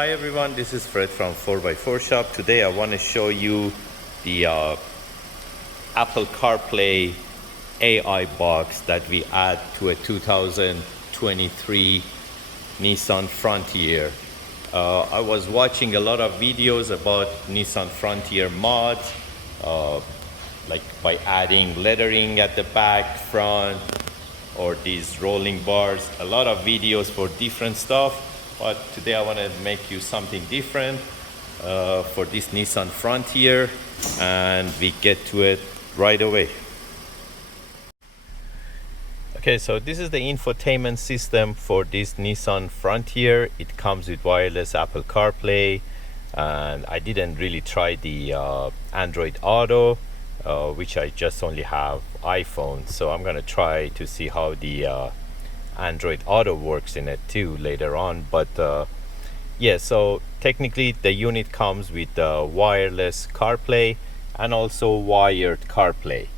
Hi everyone, this is Fred from 4x4Shop. Today I want to show you the Apple CarPlay AI box that we add to a 2023 Nissan Frontier. I was watching a lot of videos about Nissan Frontier mods, like by adding lettering at the back, front, or these rolling bars. A lot of videos for different stuff. But today I want to make you something different for this Nissan Frontier, and we get to it right away. Okay, so this is the infotainment system for this Nissan Frontier. It comes with wireless Apple CarPlay, and I didn't really try the Android Auto, which I just only have iPhone. So I'm gonna try to see how the Android Auto works in it too later on. But yeah, so technically the unit comes with wireless CarPlay and also wired CarPlay.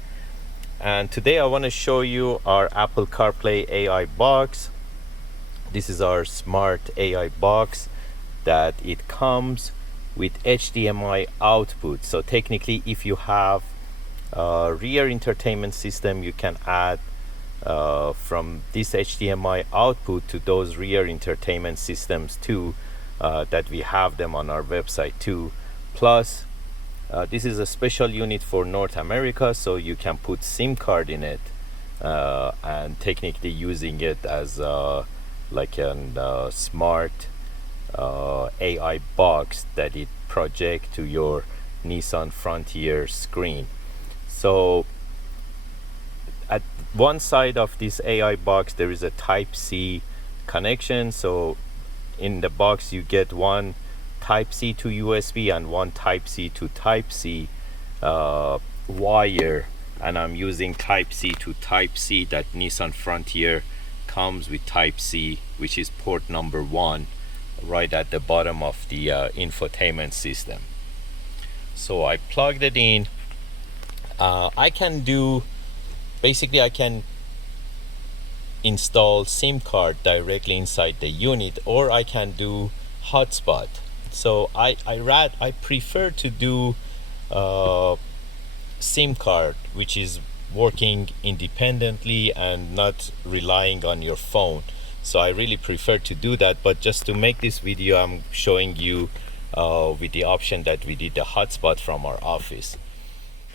And today I want to show you our Apple CarPlay AI box. This is our smart AI box that it comes with HDMI output. So technically, if you have a rear entertainment system, you can add from this HDMI output to those rear entertainment systems too, that we have them on our website too. Plus this is a special unit for North America, so you can put SIM card in it and technically using it as like a smart AI box that it project to your Nissan Frontier screen. So at one side of this AI box there is a Type-C connection. So in the box you get one Type-C to USB and one Type-C to Type-C wire, and I'm using Type-C to Type-C. That Nissan Frontier comes with Type-C, which is port number 1 right at the bottom of the infotainment system. So I plugged it in. I can install SIM card directly inside the unit, or I can do hotspot. So I prefer to do SIM card, which is working independently and not relying on your phone. So I really prefer to do that, but just to make this video I'm showing you with the option that we did the hotspot from our office.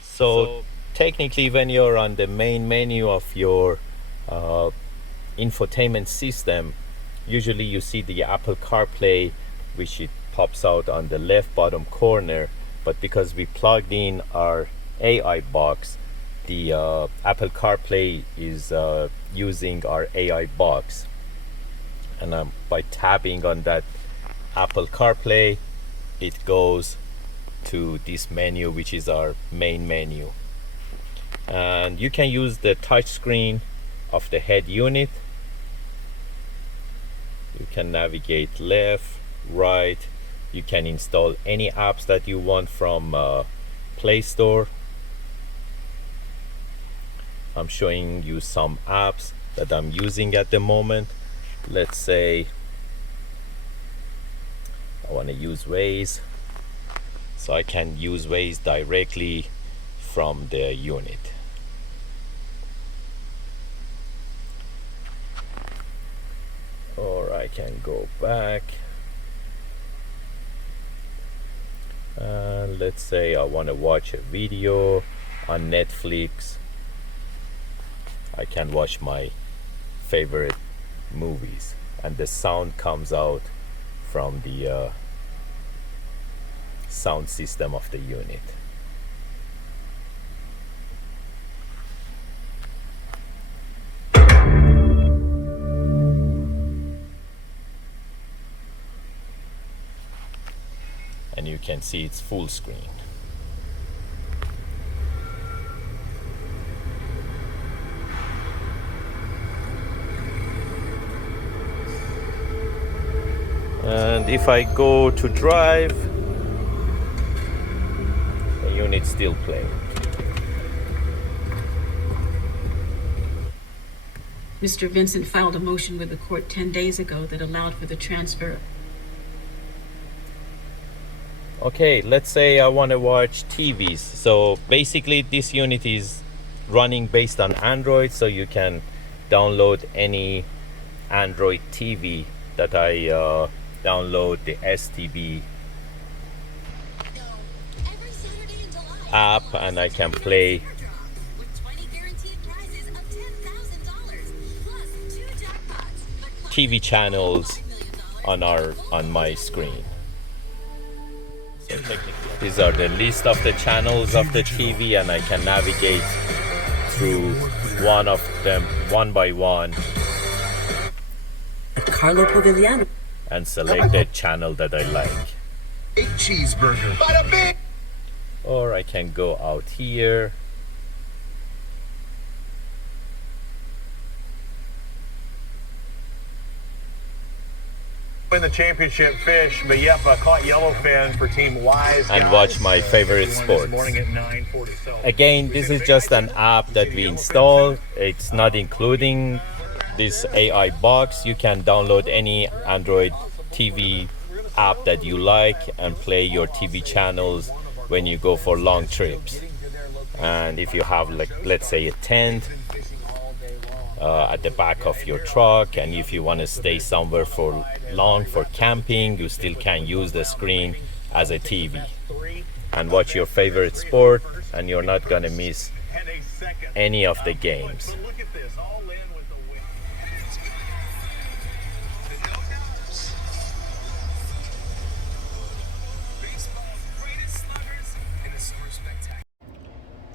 So technically, when you're on the main menu of your infotainment system, usually you see the Apple CarPlay, which it pops out on the left bottom corner. But because we plugged in our AI box, the Apple CarPlay is using our AI box, and by tapping on that Apple CarPlay, it goes to this menu, which is our main menu. And you can use the touch screen of the head unit. You can navigate left, right. You can install any apps that you want from Play Store. I'm showing you some apps that I'm using at the moment. Let's say I want to use Waze, so I can use Waze directly from the unit. Or I can go back and let's say I want to watch a video on Netflix. I can watch my favorite movies, and the sound comes out from the sound system of the unit. And you can see it's full screen. And if I go to drive, the unit's still playing. Mr. Vincent filed a motion with the court 10 days ago that allowed for the transfer Okay, let's say I want to watch TVs. So basically this unit is running based on Android, so you can download any Android TV that I download the STB app, and I can play TV channels on my screen. So these are the list of the channels of the TV, and I can navigate through one of them one by one Carlo Povigliano and select the channel that I like. A cheeseburger. Bada bing! Or I can go out here. Win the championship fish, but yep, I caught yellowfin for Team Wise. And guys. watch my favorite sports. Again, this is just an app that we install. It's not including this AI box. You can download any Android TV app that you like and play your TV channels when you go for long trips. And if you have, like, let's say a tent at the back of your truck, and if you want to stay somewhere for long for camping, you still can use the screen as a TV and watch your favorite sport, and you're not gonna miss any of the games.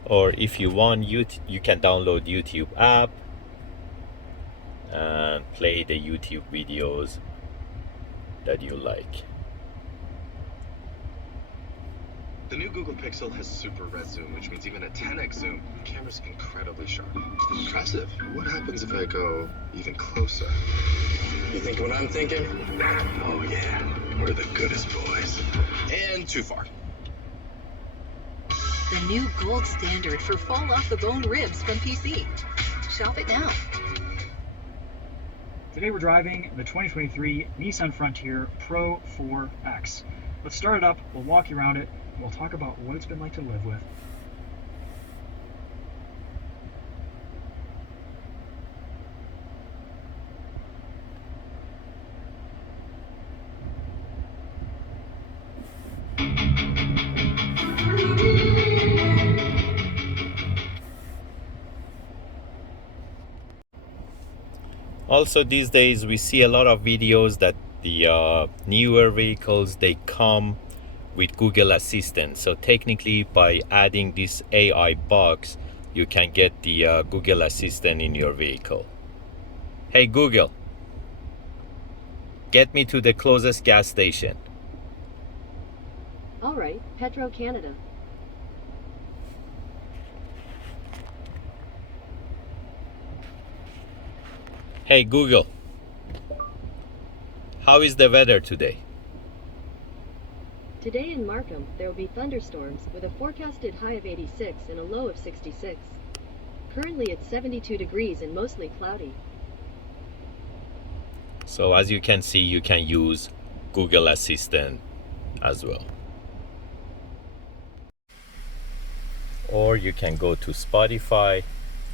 Or if you want, you can download YouTube app and play the YouTube videos that you like. The new Google Pixel has super red zoom, which means even a 10x zoom, the camera's incredibly sharp. Impressive. What happens if I go even closer? You think what I'm thinking? Oh yeah, we're the goodest boys. And too far. The new gold standard for fall-off-the-bone ribs from PC. Shop it now. Today we're driving the 2023 Nissan Frontier Pro 4X. Let's start it up, we'll walk you around it, and we'll talk about what it's been like to live with. Also, these days we see a lot of videos that the newer vehicles, they come with Google Assistant. So technically, by adding this AI box, you can get the Google Assistant in your vehicle. Hey Google, get me to the closest gas station. All right, Petro Canada. Hey Google, how is the weather today? Today in Markham, there will be thunderstorms with a forecasted high of 86 and a low of 66. Currently it's 72 degrees and mostly cloudy. So as you can see, you can use Google Assistant as well. Or you can go to Spotify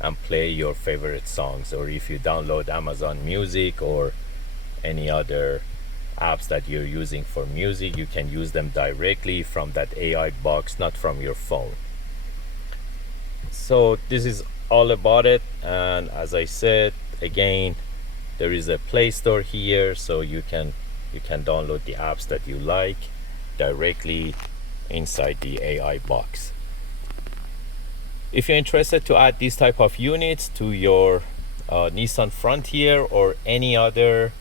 and play your favorite songs, or if you download Amazon Music or any other apps that you're using for music, you can use them directly from that AI box, not from your phone. So this is all about it, and as I said again, there is a Play Store here, so you can download the apps that you like directly inside the AI box. If you're interested to add this type of units to your Nissan Frontier or any other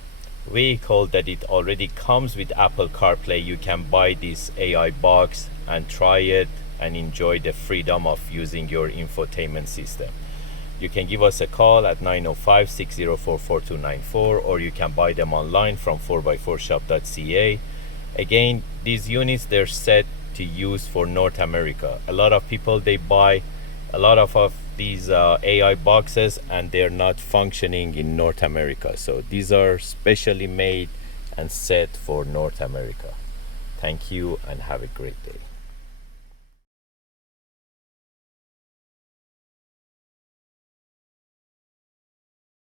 vehicle that it already comes with Apple CarPlay, you can buy this AI box and try it and enjoy the freedom of using your infotainment system. You can give us a call at 905-604-4294, or you can buy them online from 4x4Shop.ca. Again, these units, they're set to use for North America. A lot of people, they buy a lot of these AI boxes and they're not functioning in North America. So these are specially made and set for North America. Thank you and have a great day.